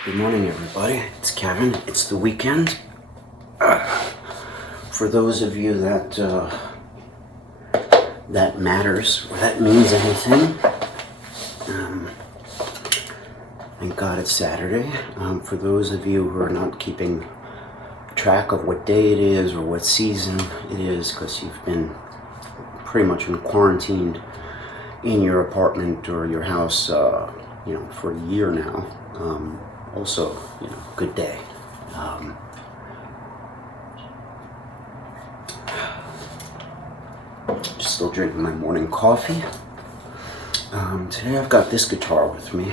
Good morning, everybody. It's Kevin. It's the weekend. For those of you that that matters or that means anything, thank God it's Saturday. For those of you who are not keeping track of what day it is or what season it is, because you've been pretty much quarantined in your apartment or your house, for a year now. Also, good day. Just still drinking my morning coffee. Today I've got this guitar with me.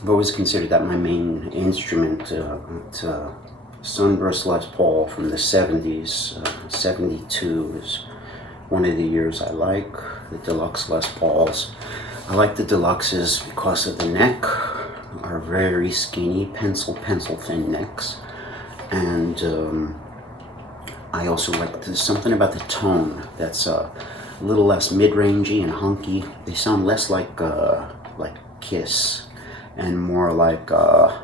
I've always considered that my main instrument. It's a Sunburst Les Paul from the 70s. 72 is one of the years I like. The deluxe Les Pauls. I like the deluxes because of the neck, are very skinny, pencil thin necks, and I also like something about the tone that's a little less mid-rangey and hunky. They sound less like Kiss and more like a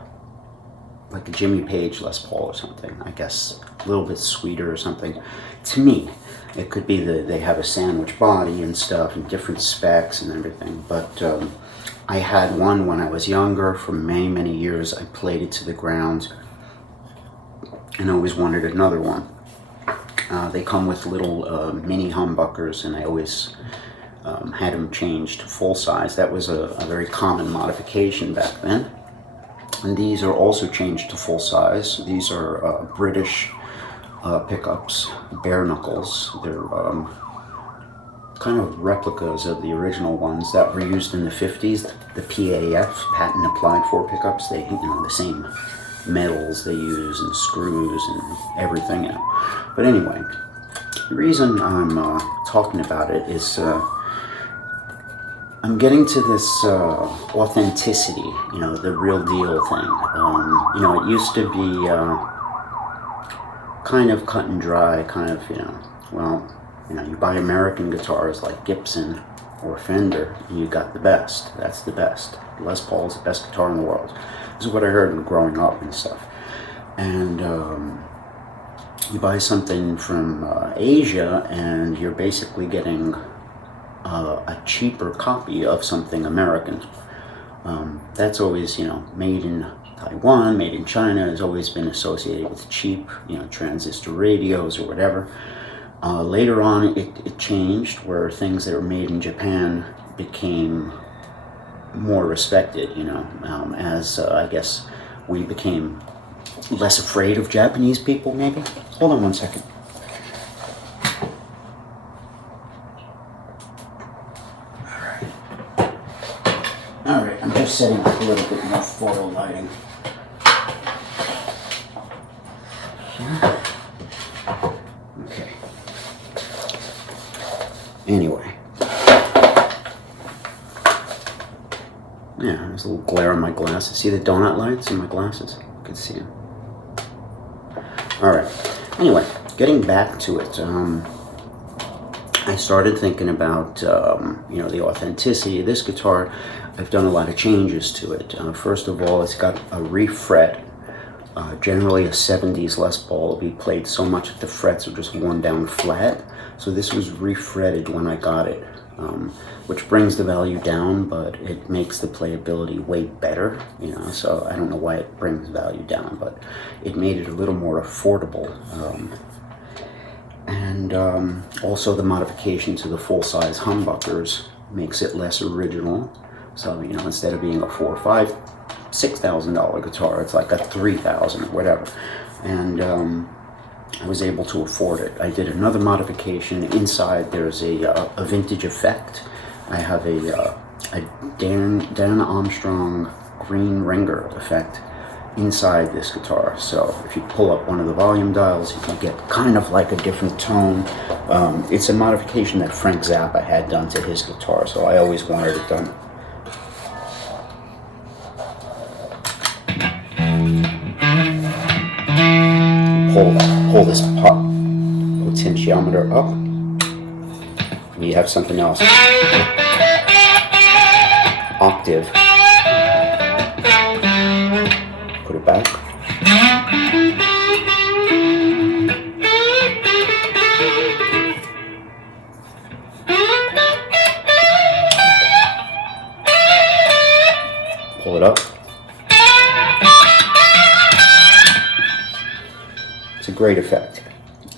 Jimmy Page Les Paul or something. I guess a little bit sweeter or something. To me, it could be that they have a sandwich body and stuff and different specs and everything. But I had one when I was younger for many years. I played it to the ground and always wanted another one. They come with little mini humbuckers, and I always had them changed to full size. That was a very common modification back then. And these are also changed to full size. These are British pickups, bare knuckles. They're kind of replicas of the original ones that were used in the 50s. The PAF, patent applied for pickups. They, the same metals they use and screws and everything. But anyway, the reason I'm talking about it is I'm getting to this authenticity, the real deal thing. It used to be kind of cut and dry, you buy American guitars like Gibson or Fender, and you got the best. That's the best. Les Paul is the best guitar in the world. This is what I heard growing up and stuff. And you buy something from Asia, and you're basically getting a cheaper copy of something American. That's always, made in Taiwan, made in China, has always been associated with cheap, transistor radios or whatever. Later on, it changed, where things that were made in Japan became more respected, as I guess we became less afraid of Japanese people, maybe. Hold on one second. All right, I'm just setting up a little bit more foil lighting. Okay. Anyway. Yeah, there's a little glare on my glasses. See the donut lights in my glasses? You can see them. Alright. Anyway, getting back to it. I started thinking about, the authenticity of this guitar. I've done a lot of changes to it. First of all, it's got a refret. Generally, a 70s Les Paul will be played so much that the frets are just worn down flat. So this was refretted when I got it, which brings the value down, but it makes the playability way better. So I don't know why it brings value down, but it made it a little more affordable. And also the modification to the full-size humbuckers makes it less original. So, instead of being a $4,000, $5,000, $6,000 guitar, it's like a $3,000 or whatever. And I was able to afford it. I did another modification. Inside there's a vintage effect. I have a Dan Armstrong green ringer effect inside this guitar. So if you pull up one of the volume dials, you can get kind of like a different tone. It's a modification that Frank Zappa had done to his guitar, so I always wanted it done. Pull this potentiometer up, and you have something else. octave. Put it back. Pull it up. It's a great effect.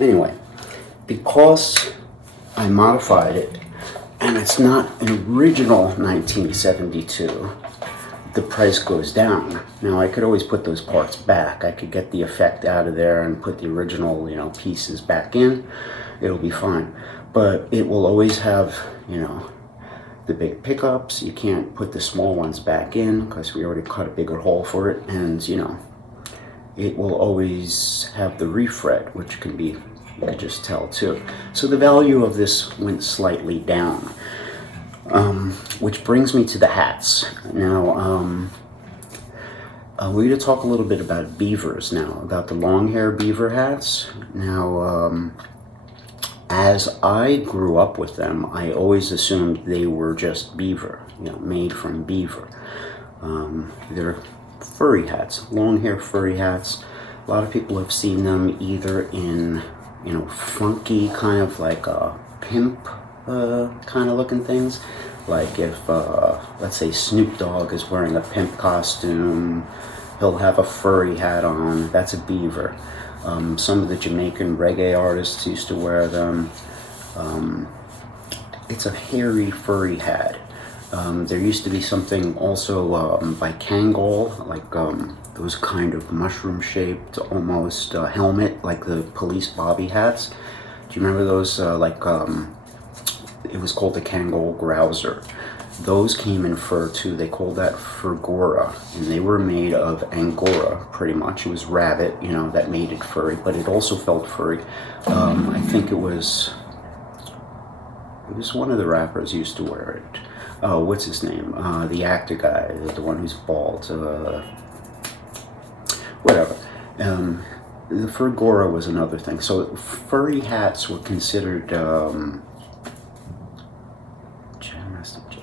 Anyway, because I modified it, and it's not an original 1972, the price goes down. Now I could always put those parts back. I could get the effect out of there and put the original, you know, pieces back in. It'll be fine. But it will always have, you know, the big pickups. You can't put the small ones back in because we already cut a bigger hole for it. And, you know, it will always have the refret, which can be, you could just tell too. So the value of this went slightly down, which brings me to the hats. Now, we're going to talk a little bit about beavers now, about the long hair beaver hats. Now, as I grew up with them, I always assumed they were just beaver, you know, made from beaver. They're furry hats, long hair furry hats. A lot of people have seen them either in, you know, funky kind of like pimp kind of looking things. Like if, let's say Snoop Dogg is wearing a pimp costume, he'll have a furry hat on. That's a beaver. Some of the Jamaican reggae artists used to wear them. It's a hairy, furry hat. There used to be something also by Kangol, like those kind of mushroom-shaped, almost helmet, like the police bobby hats. Do you remember those? It was called the Kangol Grouser. Those came in fur too. They called that furgora, and they were made of Angora, pretty much. It was rabbit, you know, that made it furry, but it also felt furry. I think it was one of the rappers used to wear it. Oh, what's his name? The actor guy, the one who's bald. Whatever. The furgora was another thing. So furry hats were considered.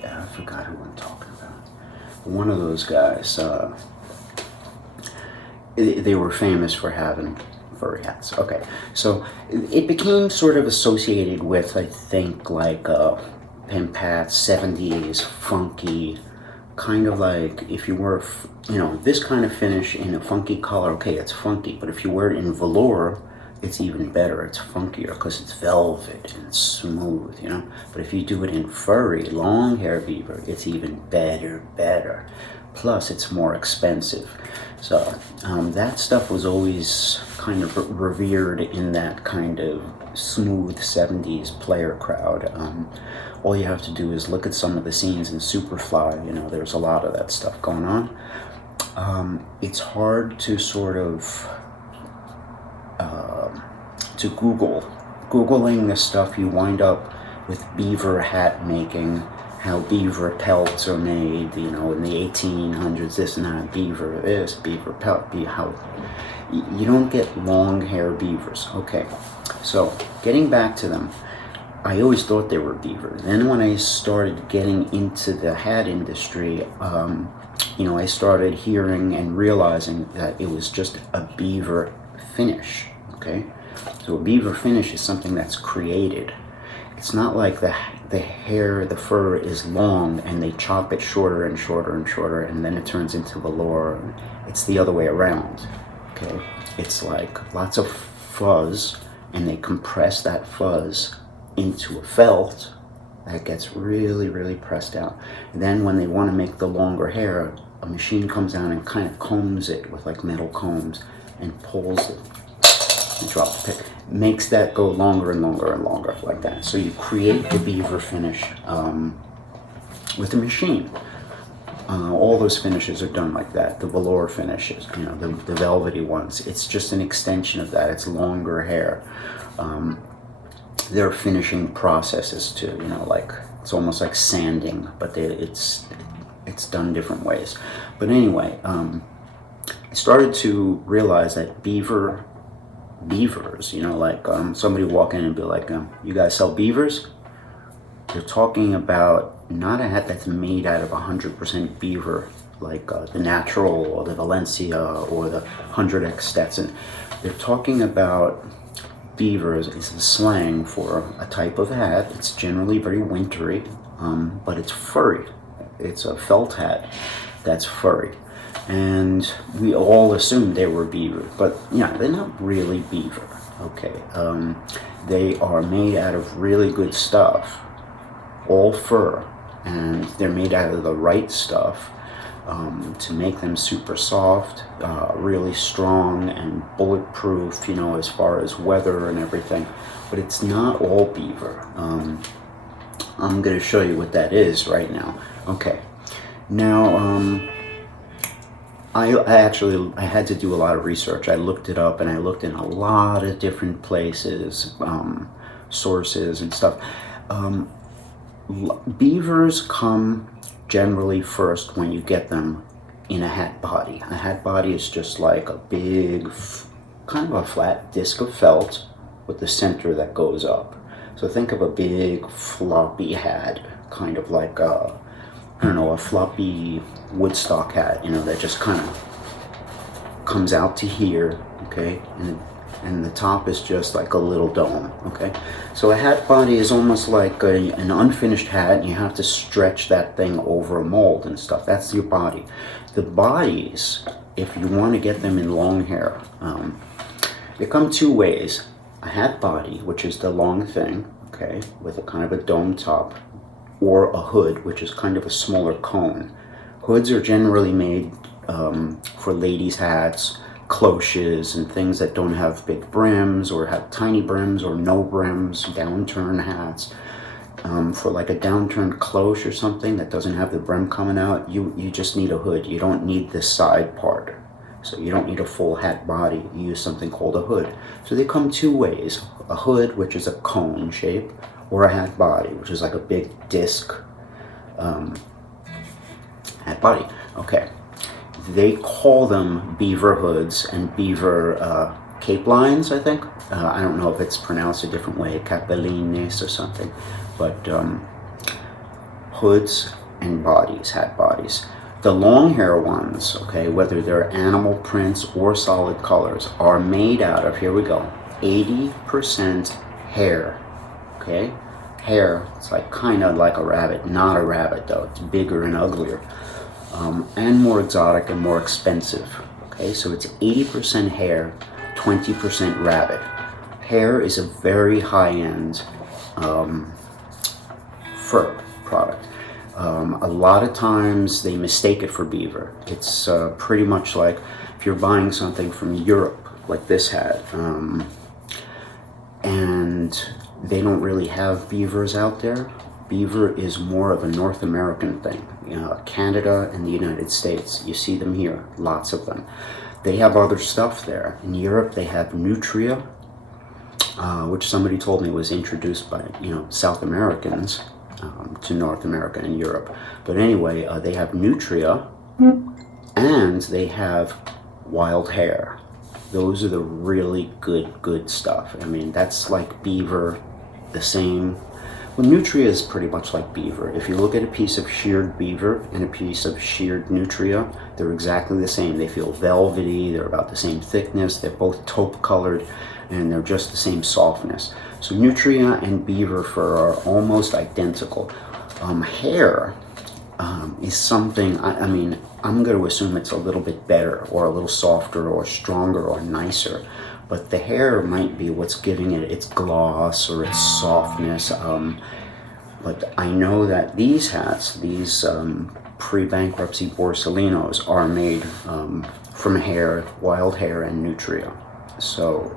I forgot who I'm talking about. One of those guys. They were famous for having furry hats. Okay, so it became sort of associated with, I think, like pimp hats, 70s, funky, kind of like if you wear, you know, this kind of finish in a funky color, okay, it's funky, but if you wear it in velour, it's even better. It's funkier because it's velvet and it's smooth, you know. But if you do it in furry, long hair beaver, it's even better. Plus, it's more expensive. So that stuff was always kind of revered in that kind of smooth 70s player crowd. All you have to do is look at some of the scenes in Superfly. You know, there's a lot of that stuff going on. It's hard to sort of to Googling this stuff. You wind up with beaver hat making, how beaver pelts are made, you know, in the 1800s, this and that, beaver this, beaver pelt, how you don't get long hair beavers. Okay, so getting back to them, I always thought they were beaver. Then when I started getting into the hat industry, you know, I started hearing and realizing that it was just a beaver finish. Okay, so a beaver finish is something that's created. It's not like the hair, the fur is long and they chop it shorter and shorter and shorter and then it turns into velour. It's the other way around. Okay, it's like lots of fuzz and they compress that fuzz into a felt that gets really, really pressed out. And then when they want to make the longer hair, a machine comes down and kind of combs it with like metal combs and pulls it. Drop the pick, makes that go longer and longer and longer like that. So you create the beaver finish with a machine. All those finishes are done like that. The velour finishes, you know, the velvety ones. It's just an extension of that. It's longer hair. There are finishing processes too. You know, like it's almost like sanding, but it's done different ways. But anyway, I started to realize that beavers, you know, like somebody walk in and be like, you guys sell beavers? They're talking about not a hat that's made out of 100% beaver, like the Natural or the Valencia or the 100X Stetson. They're talking about beavers is a slang for a type of hat. It's generally very wintry, but it's furry. It's a felt hat that's furry. And we all assumed they were beaver, but yeah, they're not really beaver, okay? They are made out of really good stuff, all fur, and they're made out of the right stuff to make them super soft, really strong and bulletproof, you know, as far as weather and everything. But it's not all beaver. I'm going to show you what that is right now. Okay, now I had to do a lot of research. I looked it up and I looked in a lot of different places, sources and stuff. Beavers come generally first when you get them in a hat body. A hat body is just like a big, kind of a flat disc of felt with the center that goes up. So think of a big floppy hat, kind of like a, I don't know, a floppy Woodstock hat, you know, that just kind of comes out to here, okay, and the top is just like a little dome, okay. So a hat body is almost like an unfinished hat, and you have to stretch that thing over a mold and stuff. That's your body. The bodies, if you want to get them in long hair, they come two ways. A hat body, which is the long thing, okay, with a kind of a dome top, or a hood, which is kind of a smaller cone. Hoods are generally made for ladies' hats, cloches, and things that don't have big brims or have tiny brims or no brims, downturn hats. For like a downturned cloche or something that doesn't have the brim coming out, you just need a hood. You don't need this side part. So you don't need a full hat body. You use something called a hood. So they come two ways. A hood, which is a cone shape, or a hat body, which is like a big disc hat body. Okay. They call them beaver hoods and beaver cape lines, I think. I don't know if it's pronounced a different way, KᴴbéITِ or something. But hoods and bodies, hat bodies. The long hair ones, okay, whether they're animal prints or solid colors, are made out of, here we go, 80% hair, okay? Hair, it's like kind of like a rabbit, not a rabbit though, it's bigger and uglier, and more exotic and more expensive, okay? So it's 80% hair, 20% rabbit. Hair is a very high-end fur product. A lot of times they mistake it for beaver. It's pretty much like if you're buying something from Europe, like this hat, and they don't really have beavers out there. Beaver is more of a North American thing. You know, Canada and the United States, you see them here, lots of them. They have other stuff there. In Europe, they have 𝕄𝕕, which somebody told me was introduced by, South Americans to North America and Europe. But anyway, they have 𝕄𝕕, and they have wild hair. Those are the really good stuff. I mean, that's like beaver, the same. Well, 𝕄𝕕 is pretty much like beaver. If you look at a piece of sheared beaver and a piece of sheared 𝕄𝕕, they're exactly the same. They feel velvety, they're about the same thickness, they're both taupe colored, and they're just the same softness. So 𝕄𝕕 and beaver fur are almost identical. Hair is something, I mean, I'm going to assume it's a little bit better or a little softer or stronger or nicer. But the hair might be what's giving it its gloss or its softness. But I know that these hats, these pre-bankruptcy Borsalinos, are made from hair, wild hair, and 𝕄𝕕. So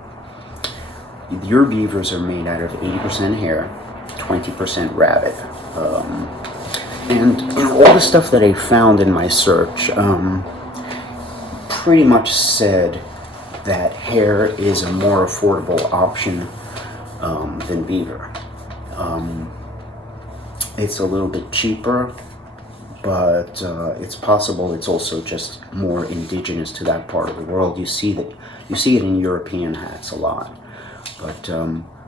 your beavers are made out of 80% hair, 20% rabbit. And all the stuff that I found in my search pretty much said that hair is a more affordable option than beaver. It's a little bit cheaper, but it's possible it's also just more indigenous to that part of the world. You see it in European hats a lot. But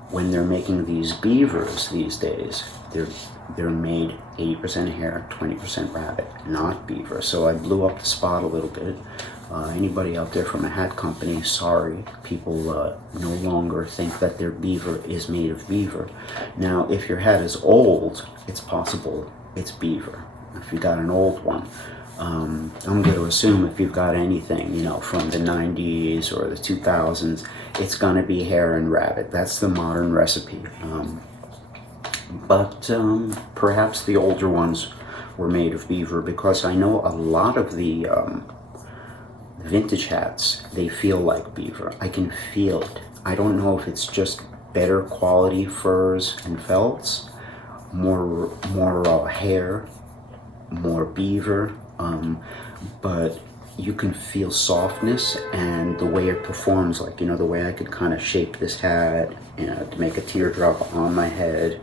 when they're making these beavers these days, they're made 80% hair, 20% rabbit, not beaver. So I blew up the spot a little bit. Anybody out there from a hat company, sorry, people no longer think that their beaver is made of beaver. Now, if your hat is old, it's possible it's beaver. If you got an old one, I'm going to assume if you've got anything, you know, from the 90s or the 2000s, it's going to be hair and rabbit. That's the modern recipe. But perhaps the older ones were made of beaver, because I know a lot of the vintage hats, they feel like beaver. I can feel it. I don't know if it's just better quality furs and felts, more hair, more beaver, but you can feel softness and the way it performs. Like, you know, the way I could kind of shape this hat, you know, to make a teardrop on my head,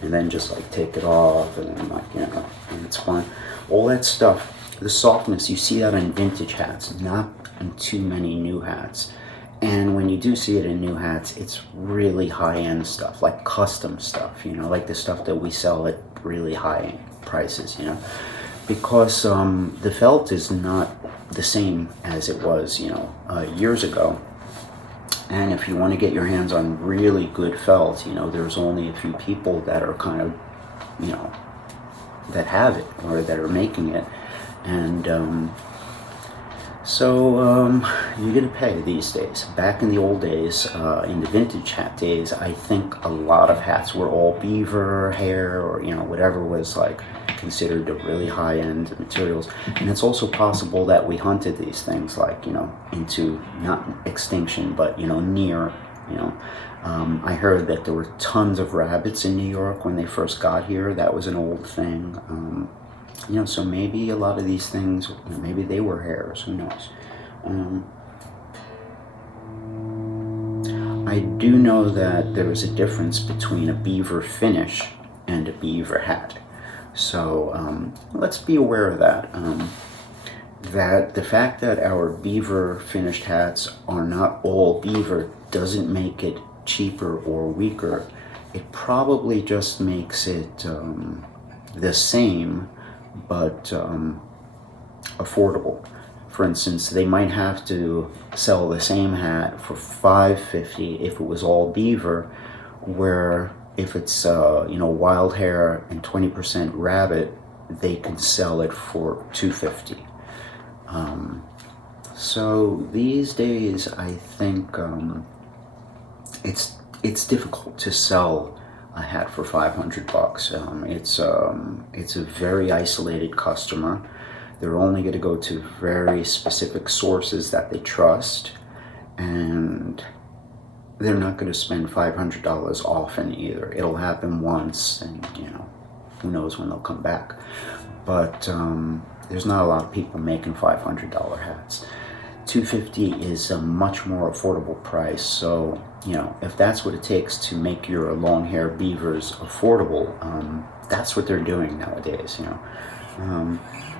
and then just like take it off, and then, like, you know, and it's fun. All that stuff, the softness, you see that in vintage hats, not in too many new hats. And when you do see it in new hats, it's really high-end stuff, like custom stuff, you know, like the stuff that we sell at really high prices, you know, because the felt is not the same as it was, you know, years ago. And if you want to get your hands on really good felt, you know, there's only a few people that are kind of, you know, that have it or that are making it. And so you're going to pay these days. Back in the old days, in the vintage hat days, I think a lot of hats were all beaver hair, or, you know, whatever was like considered the really high-end materials. And it's also possible that we hunted these things, like, you know, into not extinction, but, you know, near, you know. I heard that there were tons of rabbits in New York when they first got here. That was an old thing. You know, so maybe a lot of these things, you know, maybe they were hairs, who knows. I do know that there is a difference between a beaver finish and a beaver hat. So let's be aware of that. That the fact that our beaver finished hats are not all beaver doesn't make it cheaper or weaker. It probably just makes it the same, but affordable. For instance, they might have to sell the same hat for $5.50 if it was all beaver, where if it's you know, wild hair and 20% rabbit, they can sell it for $2.50. So these days, I think it's difficult to sell a hat for $500. It's a very isolated customer. They're only going to go to very specific sources that they trust, and they're not going to spend $500 often either. It'll happen once, and, you know, who knows when they'll come back. But there's not a lot of people making $500 hats. $250 is a much more affordable price. So, you know, if that's what it takes to make your long hair beavers affordable, that's what they're doing nowadays, you know.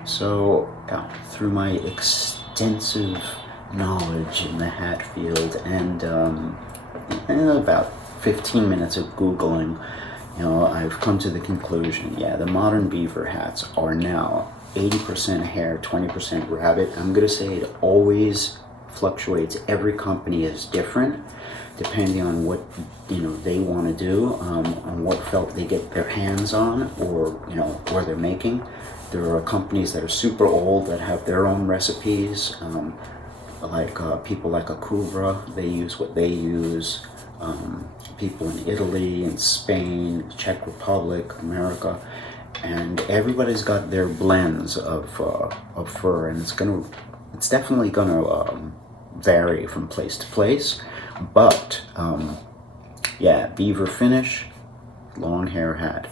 So through my extensive knowledge in the hat field and about 15 minutes of Googling, you know, I've come to the conclusion, yeah, the modern beaver hats are now 80% hair, 20% rabbit. I'm going to say it always fluctuates. Every company is different depending on what, you know, they want to do, on what felt they get their hands on, or, you know, where they're making. There are companies that are super old that have their own recipes, like people like 𝕑𝕐𝕐, they use what they use. People in Italy and Spain, Czech Republic, America, and everybody's got their blends of fur, and it's definitely gonna vary from place to place. But yeah, beaver finish, long hair hat.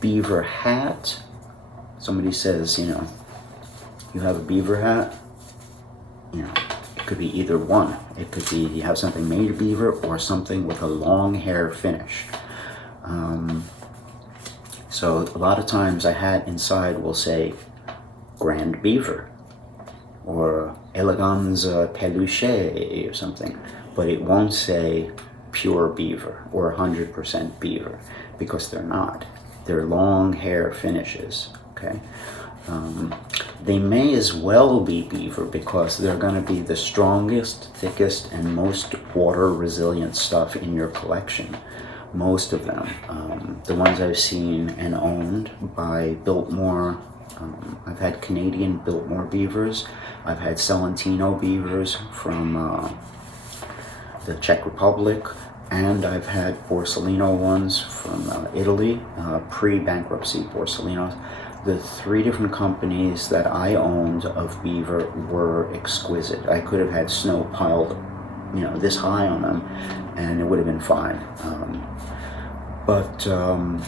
Beaver hat, somebody says, you know, you have a beaver hat, you know, it could be either one. It could be you have something made of beaver or something with a long hair finish. So a lot of times a hat inside will say Grand Beaver or Elegans Peluche or something, but it won't say pure beaver or 100% beaver, because they're not. They're long hair finishes, okay? They may as well be beaver because they're going to be the strongest, thickest, and most water resilient stuff in your collection. Most of them. The ones I've seen and owned by Biltmore. I've had Canadian Biltmore beavers. I've had Celentino beavers from the Czech Republic, and I've had Borsellino ones from Italy, pre-bankruptcy Borsellino's. The 3 different companies that I owned of beaver were exquisite. I could have had snow piled, this high on them, and it would have been fine. But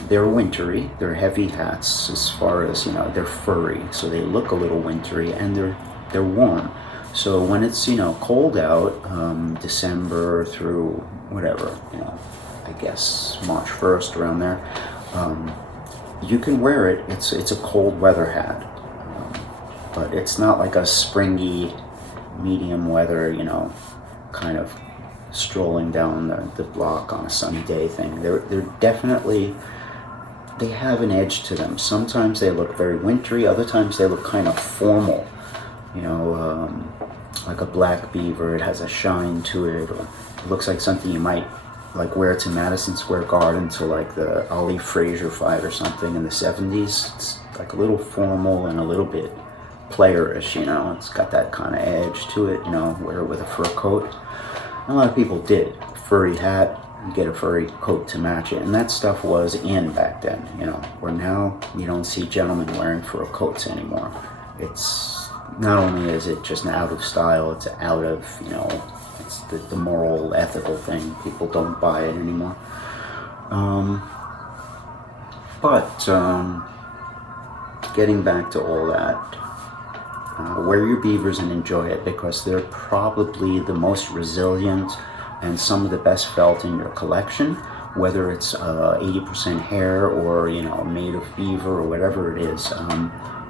they're wintry. They're heavy hats as far as, they're furry, so they look a little wintry, and they're warm. So when it's, cold out, December through whatever, I guess March 1st, around there, you can wear it. It's a cold weather hat, but it's not like a springy, medium weather, kind of strolling down the block on a sunny day thing. They're definitely, they have an edge to them. Sometimes they look very wintry, other times they look kind of formal, like a black beaver. It has a shine to it, or it looks like something you might like wear to Madison Square Garden to like the Ali Frazier fight or something in the 70s. It's like a little formal and a little bit playerish, It's got that kind of edge to it, wear it with a fur coat. A lot of people did. Furry hat, get a furry coat to match it, and that stuff was in back then, where now you don't see gentlemen wearing fur coats anymore. It's not only is it just out of style, it's out of, it's the moral, ethical thing. People don't buy it anymore. But getting back to all that, wear your beavers and enjoy it, because they're probably the most resilient and some of the best felt in your collection, whether it's 80% hair or, made of beaver or whatever it is.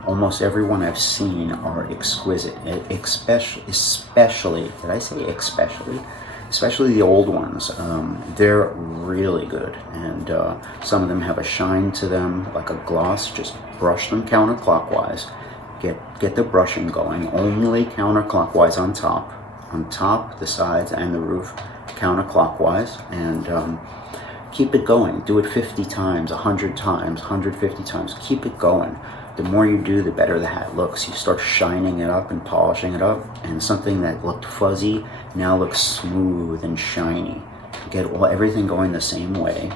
Almost everyone I've seen are exquisite, especially, did I say especially? Especially the old ones. They're really good, and some of them have a shine to them, like a gloss. Just brush them counterclockwise. Get the brushing going, only counterclockwise on top, the sides, and the roof, counterclockwise, and keep it going. Do it 50 times, 100 times, 150 times. Keep it going. The more you do, the better the hat looks. You start shining it up and polishing it up, and something that looked fuzzy now looks smooth and shiny. Get everything going the same way.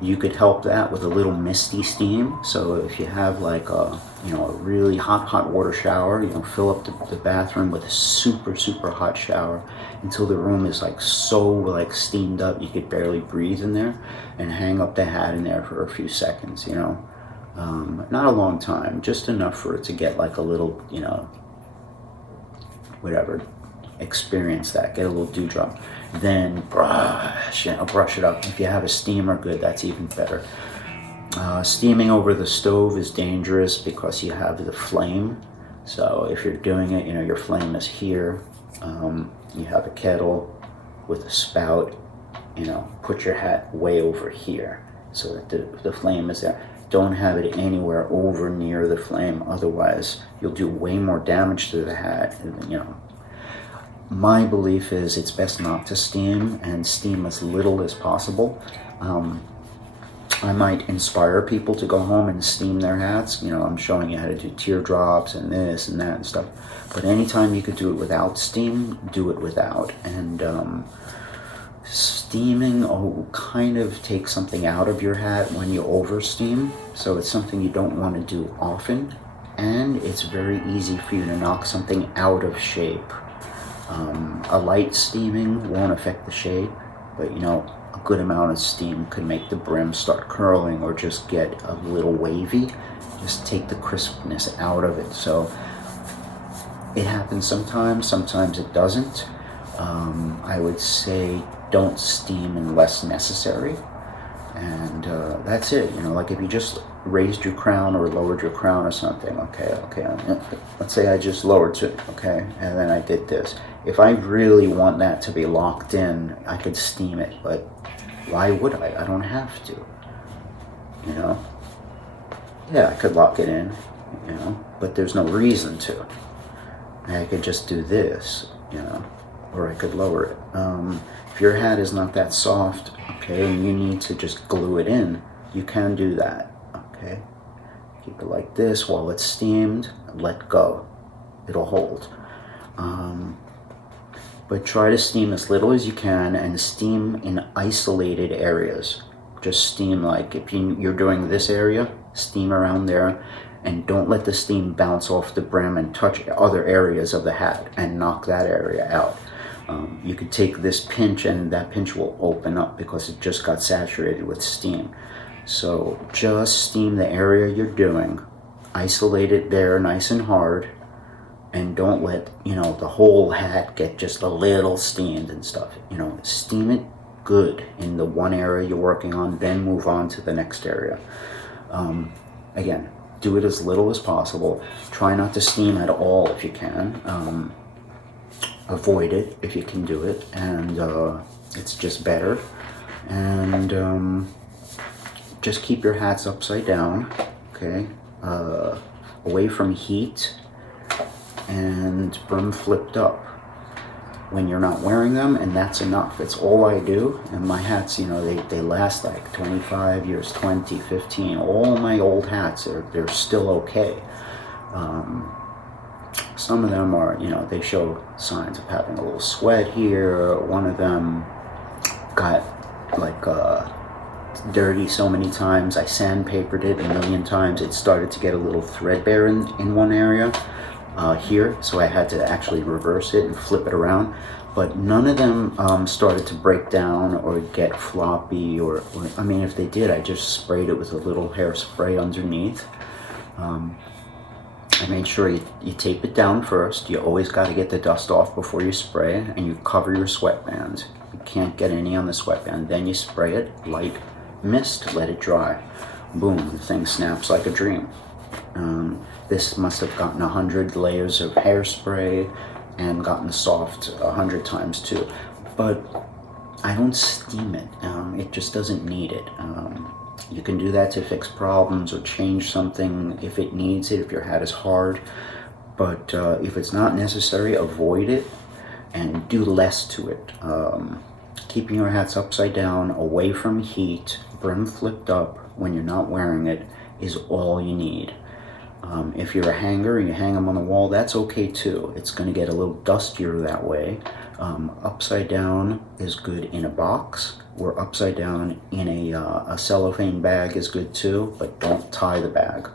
You could help that with a little misty steam. So if you have like a really hot water shower, fill up the bathroom with a super hot shower until the room is so steamed up you could barely breathe in there, and hang up the hat in there for a few seconds. Not a long time, just enough for it to get like a little, whatever, experience that, get a little dewdrop. Then brush it up. If you have a steamer, good, that's even better. Steaming over the stove is dangerous because you have the flame. So if you're doing it, your flame is here. You have a kettle with a spout, put your hat way over here so that the flame is there. Don't have it anywhere over near the flame, otherwise you'll do way more damage to the hat. My belief is it's best not to steam, and steam as little as possible. I might inspire people to go home and steam their hats. I'm showing you how to do teardrops and this and that and stuff. But anytime you could do it without steam, do it without. And steaming kind of takes something out of your hat when you over steam. So it's something you don't want to do often. And it's very easy for you to knock something out of shape. A light steaming won't affect the shape, but a good amount of steam could make the brim start curling or just get a little wavy. Just take the crispness out of it. So it happens sometimes it doesn't. I would say don't steam unless necessary, and that's it. Like if you just raised your crown or lowered your crown or something, okay, let's say I just lowered it, okay, and then I did this. If I really want that to be locked in, I could steam it, but why would I? I don't have to, you know? Yeah, I could lock it in, you know, but there's no reason to. I could just do this, you know, or I could lower it. If your hat is not that soft, okay, and you need to just glue it in, you can do that, okay? Keep it like this while it's steamed, let go. It'll hold. But try to steam as little as you can and steam in isolated areas. Just steam, like if you're doing this area, steam around there, and don't let the steam bounce off the brim and touch other areas of the hat and knock that area out. You could take this pinch and that pinch will open up because it just got saturated with steam. So just steam the area you're doing, isolate it there nice and hard, and don't let, you know, the whole hat get just a little steamed and stuff. You know, steam it good in the one area you're working on, then move on to the next area. Again, do it as little as possible. Try not to steam at all if you can. Avoid it if you can do it, and it's just better. And just keep your hats upside down, okay? Away from heat, and brim flipped up when you're not wearing them, and that's enough. It's all I do, and my hats, you know, they last like 25 years, 20, 15. All my old hats, they're still okay. Some of them are, you know, they show signs of having a little sweat here. One of them got like dirty so many times. I sandpapered it a million times. It started to get a little threadbare in one area here, so I had to actually reverse it and flip it around. But none of them started to break down or get floppy, or I mean, if they did, I just sprayed it with a little hairspray underneath. I made sure you tape it down first. You always got to get the dust off before you spray, and you cover your sweatband. You can't get any on the sweatband. Then you spray it, light mist, let it dry. Boom, the thing snaps like a dream. This must have gotten 100 layers of hairspray and gotten soft 100 times too. But I don't steam it. It just doesn't need it. You can do that to fix problems or change something if it needs it, if your hat is hard. But if it's not necessary, avoid it and do less to it. Keeping your hats upside down, away from heat, brim flipped up when you're not wearing it is all you need. If you're a hanger and you hang them on the wall, that's okay too. It's going to get a little dustier that way. Upside down is good in a box, or upside down in a cellophane bag is good too, but don't tie the bag.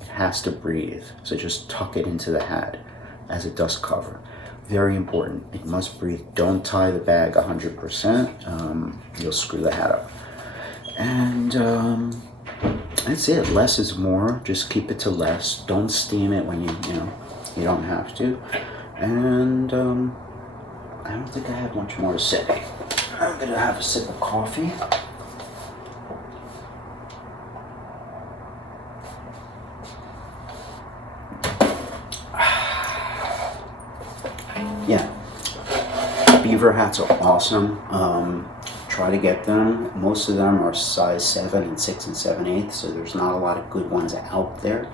It has to breathe, so just tuck it into the hat as a dust cover. Very important, it must breathe. Don't tie the bag 100%, you'll screw the hat up. And that's it. Less is more. Just keep it to less. Don't steam it when you don't have to. And I don't think I have much more to say. I'm gonna have a sip of coffee. Yeah, Beaver hats are awesome. Try to get them. Most of them are size 7 and 6 and 7/8, so there's not a lot of good ones out there.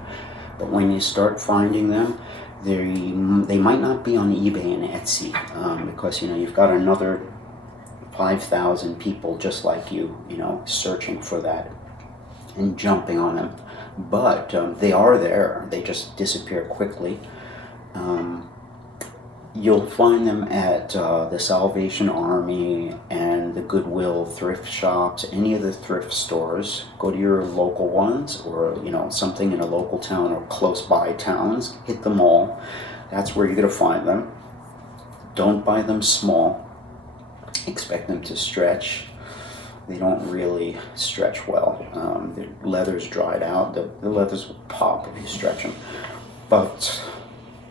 But when you start finding them, they might not be on eBay and Etsy, because you've got another 5,000 people just like you, searching for that and jumping on them. But they are there. They just disappear quickly. You'll find them at the Salvation Army and the Goodwill thrift shops, any of the thrift stores. Go to your local ones, or something in a local town or close by towns. Hit them all. That's where you're going to find them. Don't buy them small. Expect them to stretch. They don't really stretch well. The leather's dried out. The leathers will pop if you stretch them. But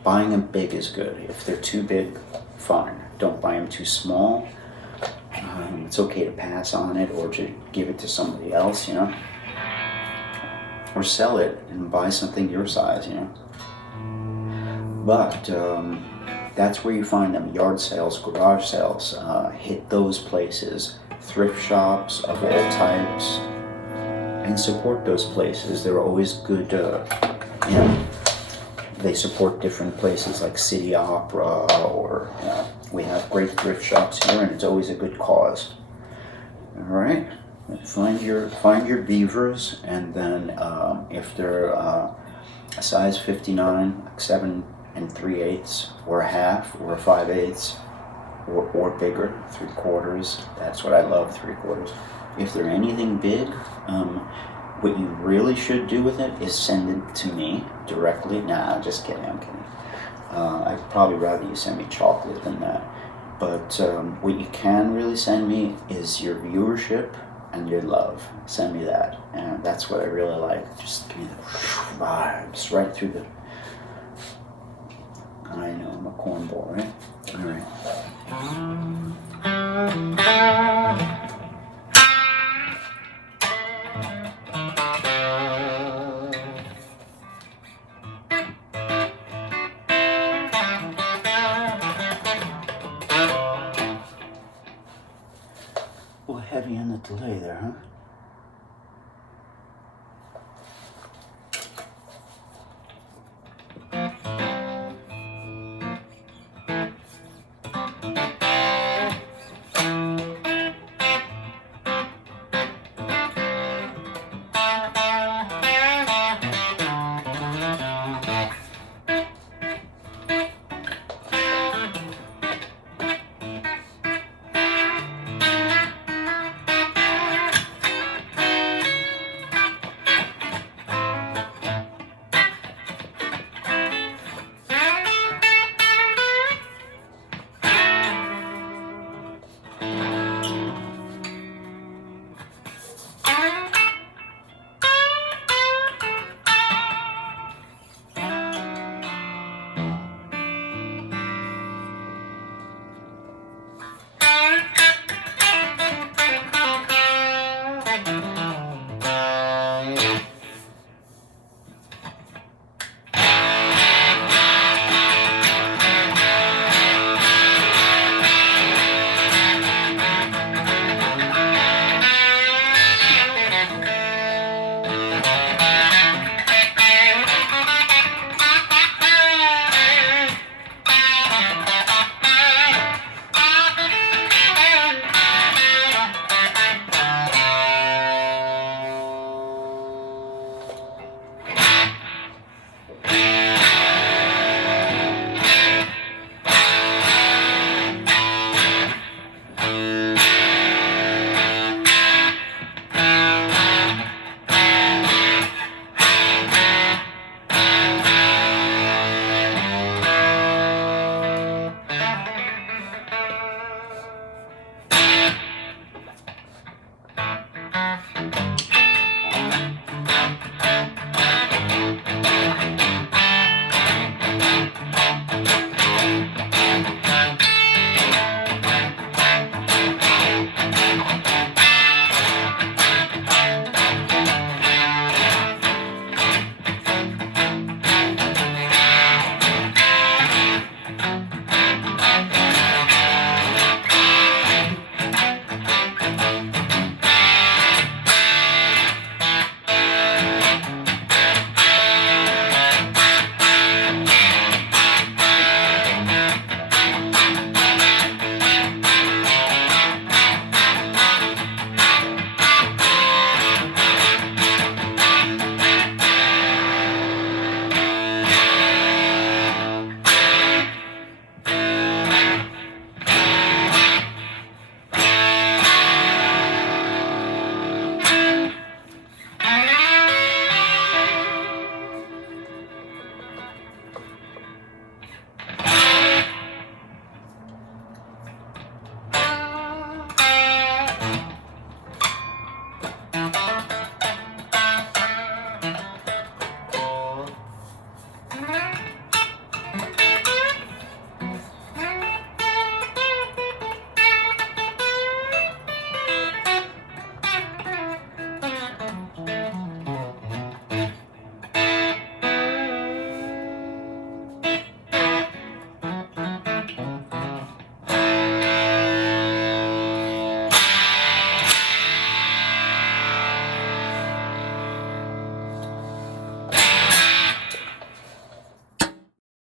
buying them big is good. If they're too big, fine. Don't buy them too small. It's okay to pass on it or to give it to somebody else, or sell it and buy something your size, But that's where you find them. Yard sales, garage sales, hit those places. Thrift shops of all types, and support those places. They're always good, you know, they support different places like City Opera, or we have great thrift shops here, and it's always a good cause. All right, find your beavers, and then if they're a size 59, like 7 3/8, or a half, or a 5/8, or bigger, 3/4. That's what I love, 3/4. If they're anything big, what you really should do with it is send it to me directly. Nah, just kidding, I'm kidding. I'd probably rather you send me chocolate than that. But what you can really send me is your viewership and your love. Send me that, and that's what I really like. Just give me the vibes right through the... I know, I'm a cornball, right? All right.